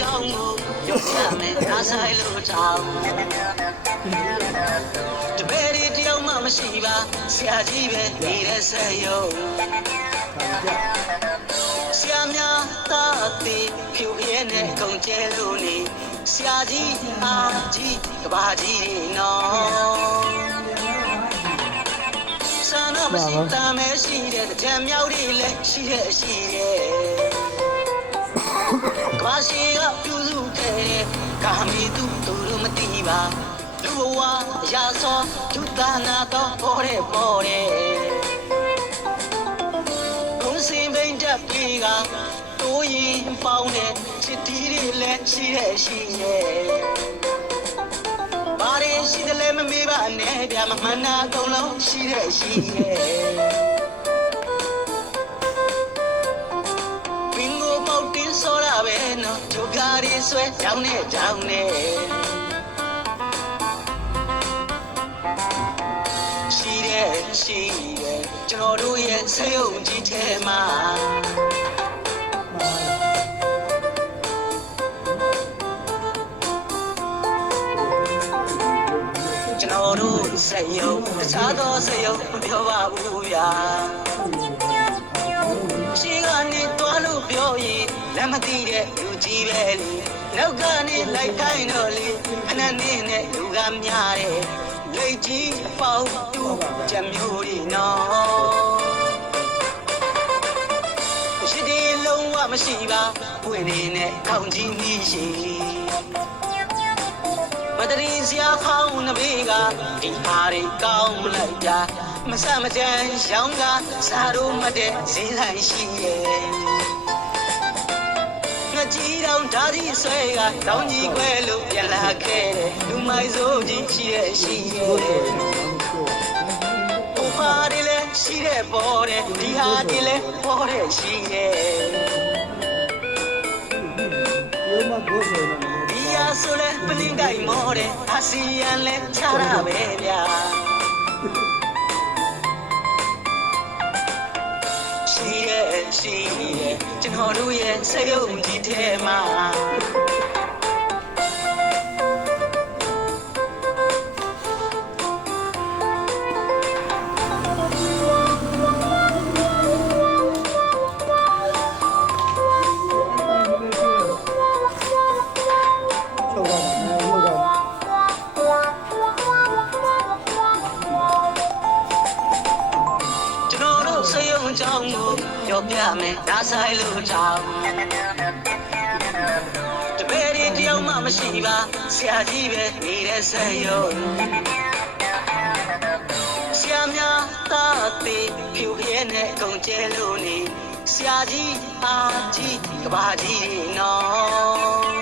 ကြောင်းကိုပြောပြမယ်ငါဆိုင်လို့ကြောင်းတပည့်ဒီတယောက်မှမရှိပါဆရာကြီးပဲနေတဲ့ဆက်ရုံဆရာများသာတိဖြူရဲနဲ့ကုန်ကျဲလို့နေဆရာကြီးအားကြီးကဘာကြီးနော်ဆန္ဒမရှိတာမရှိတဲ့ကြံမြောက်တွေလည်းရှိတဲ့ကဘာရှိကပြုစုခဲ့တဲ့ကာမီသူတို့မသိပါလူဘဝရာစောဒုသနာတော့ပေါ်တဲ့ဘုံစင်ပိန်တက်ပြီးကတိုးရင်ပေါင်းတဲ့ချစ်တီးတွေလည်းရှိရဲ့ဘာတွေရှိတယ်လဲမမေးပါနဲ့ဗျာမမှန်တာအကုန်လုံးရှိရဲ့ဘင်ကိုပေါက်တင်းစောတာပဲနော်ဒုက္ခတွေဆွဲကြောင်းနဲ့ကျွန်တော်တို့ရဲ့ဆေးရုံကြီးထဲမှာကျွန်တော်တို့ဆေးရုံတခြားသောဆေးရုံမပြောပါဘူးဗျာရှိကနေသွားလို့ပြောရင်လက်မသိတဲ့လူကြီးပဲလေနောက်ကနေလိုက်တိုင်းတော့လေခဏနေနဲ့လူကများတဲ့လိတ်ကြီးအပေါင်းတူကြမျိုးတွေနော်ရှိတယ်လုံးဝမရှိပါပွင့်နေနဲ့ကောင်းကြီးမြည်ရှိမတရီစရာခေါင်းနဘေးကဒီဟာတွေကောင်းလိုက်ကြမဆမကြမ်းရောင်းကစားတို့မတဲ့ဈေးဆိုင်ရှိရဲ့ကြီးတောင်ဓာကြီးဆွဲကတောင်းကြီးခွဲလို့ပြန်လာခဲ့တယ်လူမိုက်စိုးကြီးရှိရဲ့ဟိုဟာတွေလည်းရှိတဲ့ပေါ်တယ်ဒီဟာတွေလည်းပေါ်တယ်ရှိရဲ့ဒီဟာဆိုလဲပလင်းတိုင်းမော်တယ်အစီယံလဲချတာပဲဗျာရှိရဲ့ကျွန်တော်တို့ရဲ့စိတ်ယုံကြည်ထဲမှာကြောင်းကိုပြောပြမယ်ဒါဆိုင်လို့ကြောင်းတပည့်ဒီတယောက်မှမရှိပါဆရာကြီးပဲနေတဲ့ဆက်ရုံဆရာများသာတိဖြူရဲနဲ့ကုန်ကျဲလို့နေဆရာကြီးအားကြီးကဘာကြီးနော်